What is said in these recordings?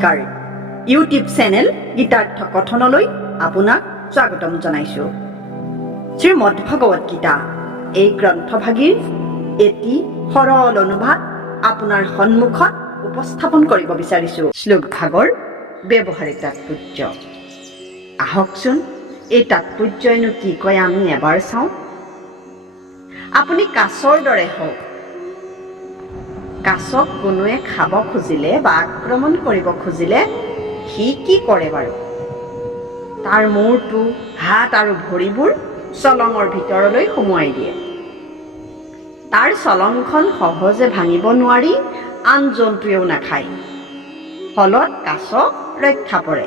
নমস্কাৰ YouTube channel Gitartha কথনলৈ আপোনাক স্বাগতম জনাইছোঁ। শ্ৰীমদ ভগৱত গীতা এই গ্ৰন্থভাগীৰ এটি সৰল অনুবাদ আপোনাৰ সন্মুখত উপস্থাপন কৰিব বিচাৰিছোঁ। শ্লোক ভাগৰ ব্যৱহাৰিক তাৎপৰ্য। আহকচোন এই তাৎপৰ্যইনো কি কয় আমি এবাৰ চাওঁ। আপুনি কাছৰ দৰে হওক। কাছক কোনোৱে খাব খুজিলে বা আক্ৰমণ কৰিব খুজিলে সি কি কৰে বাৰু? তাৰ মূৰটো, হাত আৰু ভৰিবোৰ চলঙৰ ভিতৰলৈ সুমুৱাই দিয়ে। তাৰ চলংখন সহজে ভাঙিব নোৱাৰি আন জন্তুৱেও নাখায়। ফলত কাছ ৰক্ষা পৰে।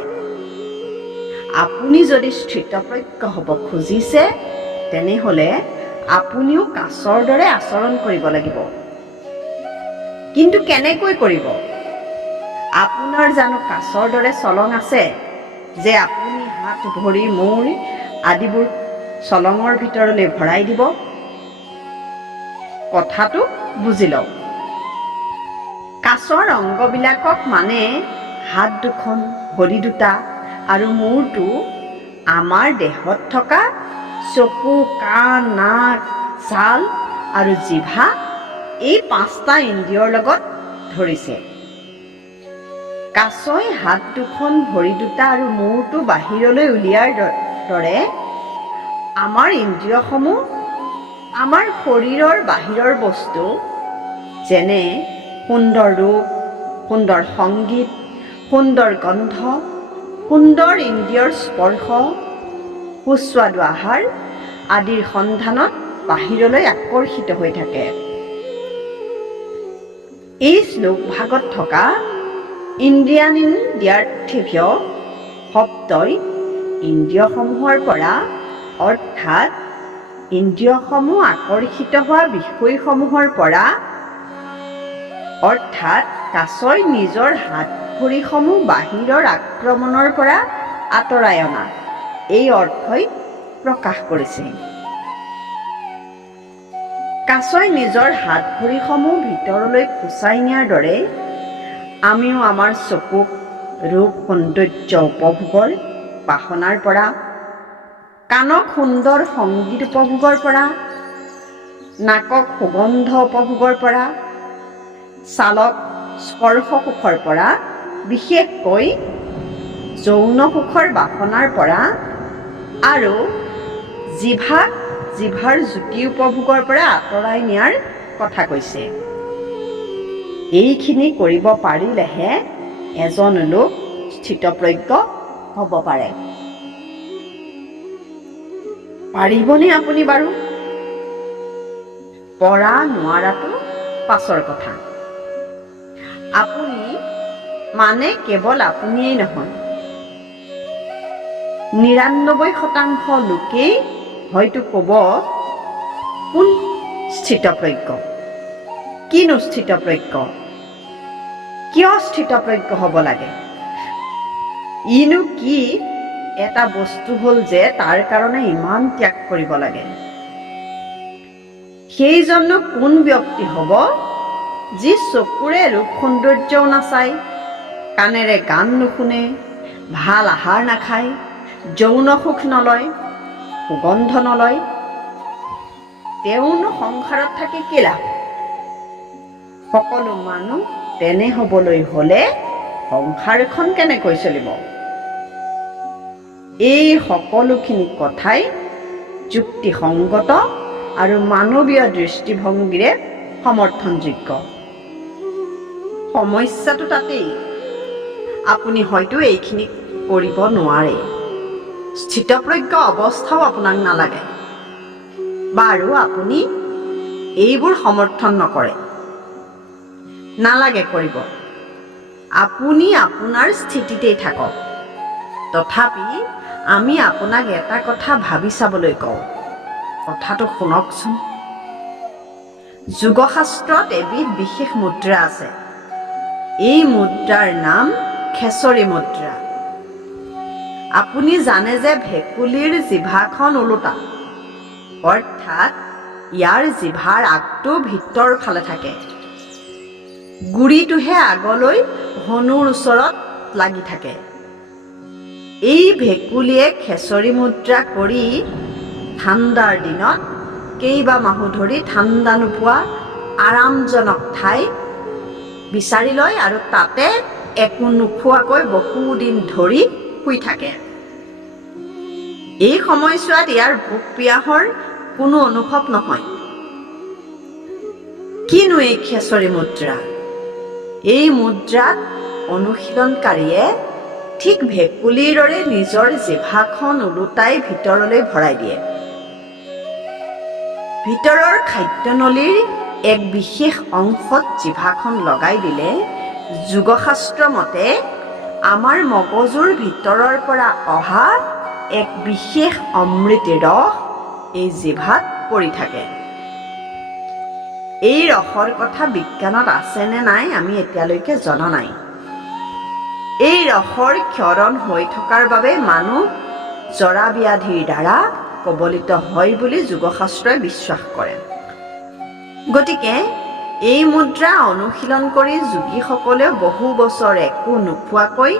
আপুনি যদি স্থিতপ্ৰজ্ঞ হ'ব খুজিছে তেনেহ'লে আপুনিও কাছৰ দৰে আচৰণ কৰিব লাগিব। কিন্তু কেনেকৈ কৰিব? আপোনাৰ জানো কাছৰ দৰে চলং আছে যে আপুনি হাত, ভৰি, মূৰ আদিবোৰ চলঙৰ ভিতৰলৈ ভৰাই দিব? কথাটো বুজি লওক। কাছৰ অংগবিলাকক মানে হাত দুখন, ভৰি দুটা আৰু মূৰটো আমাৰ দেহত থকা চকু, কাণ, নাক, ছাল আৰু জিভা এই 5টা ইন্দ্ৰিয়ৰ লগত ধৰিছে। কাছই হাত দুখন, ভৰি দুটা আৰু মূৰটো বাহিৰলৈ উলিয়াৰ দৰে আমাৰ ইন্দ্ৰিয়সমূহ আমাৰ শৰীৰৰ বাহিৰৰ বস্তু যেনে সুন্দৰ ৰূপ, সুন্দৰ সংগীত, সুন্দৰ গন্ধ, সুন্দৰ ইন্দ্ৰিয়ৰ স্পৰ্শ, সুস্বাদু আহাৰ আদিৰ সন্ধানত বাহিৰলৈ আকৰ্ষিত হৈ থাকে। এই শ্লোক ভাগত থকা ইন্দ্ৰিয়ানিন্দ্ৰিয়াৰ্থিভ্য শব্দই ইন্দ্ৰিয়সমূহৰ পৰা অৰ্থাৎ ইন্দ্ৰিয়সমূহ আকৰ্ষিত হোৱা বিষয়সমূহৰ পৰা অৰ্থাৎ কাছই নিজৰ হাত ভৰিসমূহ বাহিৰৰ আক্ৰমণৰ পৰা আঁতৰাই অনা এই অৰ্থই প্ৰকাশ কৰিছে। কাছই নিজৰ হাত ভৰিসমূহ ভিতৰলৈ খুচাই নিয়াৰ দৰে আমিও আমাৰ চকুক ৰূপ সৌন্দৰ্য উপভোগৰ বাসনাৰ পৰা, কাণক সুন্দৰ সংগীত উপভোগৰ পৰা, নাকক সুগন্ধ উপভোগৰ পৰা, ছালক স্পৰ্শ সুখৰ পৰা, বিশেষকৈ যৌন সুখৰ বাসনাৰ পৰা আৰু জিভাক জিভাৰ জুতি উপভোগৰ পৰা আঁতৰাই নিয়াৰ কথা কৈছে। এইখিনি কৰিব পাৰিলেহে এজন লোক স্থিতপ্ৰজ্ঞ হ'ব পাৰে। পাৰিবনে আপুনি বাৰু? পৰা নোৱাৰাটো পাছৰ কথা। আপুনি মানে কেৱল আপুনিয়েই নহয়, ৯৯% লোকেই হয়তো ক'ব, কোন স্থিতপ্ৰজ্ঞ? কিনো স্থিতপ্ৰজ্ঞ? কিয় স্থিতপ্ৰজ্ঞ হ'ব লাগে? ইনো কি এটা বস্তু হ'ল যে তাৰ কাৰণে ইমান ত্যাগ কৰিব লাগে? সেইজনো কোন ব্যক্তি হ'ব যি চকুৰে ৰূপ সৌন্দৰ্যও নাচায়, কাণেৰে গান নুশুনে, ভাল আহাৰ নাখায়, যৌন সুখ নলয়, সুগন্ধ নলয়? তেওঁনো সংসাৰত থাকি কি লাভ? সকলো মানুহ তেনে হ'বলৈ হ'লে সংসাৰখন কেনেকৈ চলিব? এই সকলোখিনি কথাই যুক্তিসংগত আৰু মানৱীয় দৃষ্টিভংগীৰে সমৰ্থনযোগ্য। সমস্যাটো তাতেই, আপুনি হয়তো এইখিনি কৰিব নোৱাৰে। স্থিতপ্ৰজ্ঞ অৱস্থাও আপোনাক নালাগে। বাৰু আপুনি এইবোৰ সমৰ্থন নকৰে, নালাগে কৰিব। আপুনি আপোনাৰ স্থিতিতেই থাকক। তথাপি আমি আপোনাক এটা কথা ভাবি চাবলৈ কওঁ। কথাটো শুনকচোন। যোগশাস্ত্ৰত এবিধ বিশেষ মুদ্ৰা আছে। এই মুদ্ৰাৰ নাম খেচৰি মুদ্ৰা। আপুনি জানে যে ভেকুলীৰ জিভাখন ওলোটা, অৰ্থাৎ ইয়াৰ জিভাৰ আগটো ভিতৰ ফালে থাকে, গুৰিটোহে আগলৈ হনুৰ ওচৰত লাগি থাকে। এই ভেকুলীয়ে খেচৰি মুদ্ৰা কৰি ঠাণ্ডাৰ দিনত কেইবামাহো ধৰি ঠাণ্ডা নোপোৱা আৰামজনক ঠাই বিচাৰি লয় আৰু তাতে একো নোখোৱাকৈ বহুদিন ধৰি শুই থাকে। এই সময়ছোৱাত ইয়াৰ ভোক পিয়াহৰ কোনো অনুভৱ নহয়। কিনো এই খেচৰি মুদ্ৰা? এই মুদ্ৰাত অনুশীলনকাৰীয়ে ঠিক ভেকুলীৰ দৰে নিজৰ জিভাখন ওলোটাই ভিতৰলৈ ভৰাই দিয়ে। ভিতৰৰ খাদ্যনলীৰ এক বিশেষ অংশত জিভাখন লগাই দিলে যোগশাস্ত্ৰ মতে আমাৰ মগজুৰ ভিতৰৰ পৰা অহা এক বিশেষ অমৃতি ৰস এই জিভাত পৰি থাকে। এই ৰসৰ কথা বিজ্ঞানত আছে নে নাই আমি এতিয়ালৈকে জনা নাই। এই ৰসৰ ক্ষৰণ হৈ থকাৰ বাবে মানুহ জৰা ব্যাধিৰ দ্বাৰা কবলিত হয় বুলি যোগশাস্ত্ৰই বিশ্বাস কৰে। গতিকে এই মুদ্ৰা অনুশীলন কৰি যোগীসকলেও বহু বছৰ একো নোখোৱাকৈ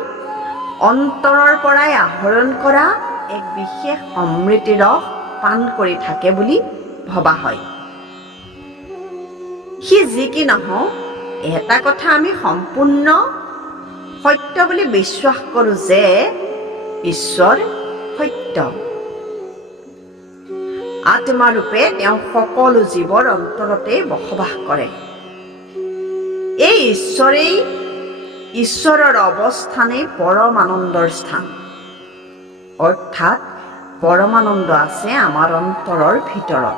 অন্তৰৰ পৰাই আহৰণ কৰা এক বিশেষ অমৃতি ৰস পান কৰি থাকে বুলি ভবা হয়। সি যি কি নহওক, এটা কথা আমি সম্পূৰ্ণ সত্য বুলি বিশ্বাস কৰোঁ যে ঈশ্বৰ সত্য। আত্মাৰূপে তেওঁ সকলো জীৱৰ অন্তৰতে বসবাস কৰে। এই ঈশ্বৰৰ অৱস্থানেই পৰমানন্দৰ স্থান। অৰ্থাৎ পৰমানন্দ আছে আমাৰ অন্তৰৰ ভিতৰত,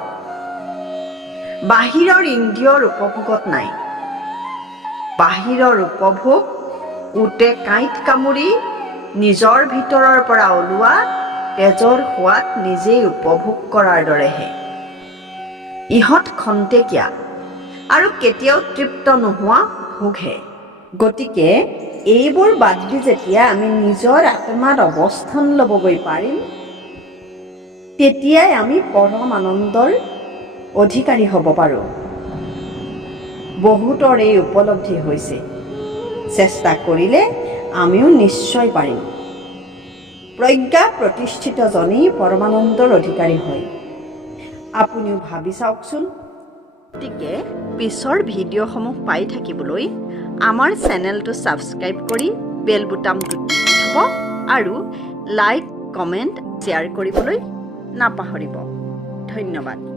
বাহিৰৰ ইন্দ্ৰিয়ৰ উপভোগত নাই। বাহিৰৰ উপভোগ উটে কাঁইট কামুৰি নিজৰ ভিতৰৰ পৰা ওলোৱা তেজৰ সোৱাদ নিজেই উপভোগ কৰাৰ দৰেহে। ইহঁত খন্তেকীয়া আৰু কেতিয়াও তৃপ্ত নোহোৱা ভোগহে। গতিকে এইবোৰ বাদ দি যেতিয়া আমি নিজৰ আত্মাত অৱস্থান ল'বগৈ পাৰিম, তেতিয়াই আমি পৰম আনন্দৰ অধিকাৰী হ'ব পাৰোঁ। বহুতৰ এই উপলব্ধি হৈছে। চেষ্টা কৰিলে আমিও নিশ্চয় পাৰিম। প্ৰজ্ঞা প্ৰতিষ্ঠিতজনেই পৰমানন্দৰ অধিকাৰী হয়। আপুনিও ভাবি চাওকচোন। গতিকে পিছৰ ভিডিঅ'সমূহ পাই থাকিবলৈ আমাৰ চেনেলটো ছাবস্ক্ৰাইব কৰি বেল বুটামটো টিপি থ'ব আৰু লাইক, কমেণ্ট, শ্বেয়াৰ কৰিবলৈ নাপাহৰিব। ধন্যবাদ।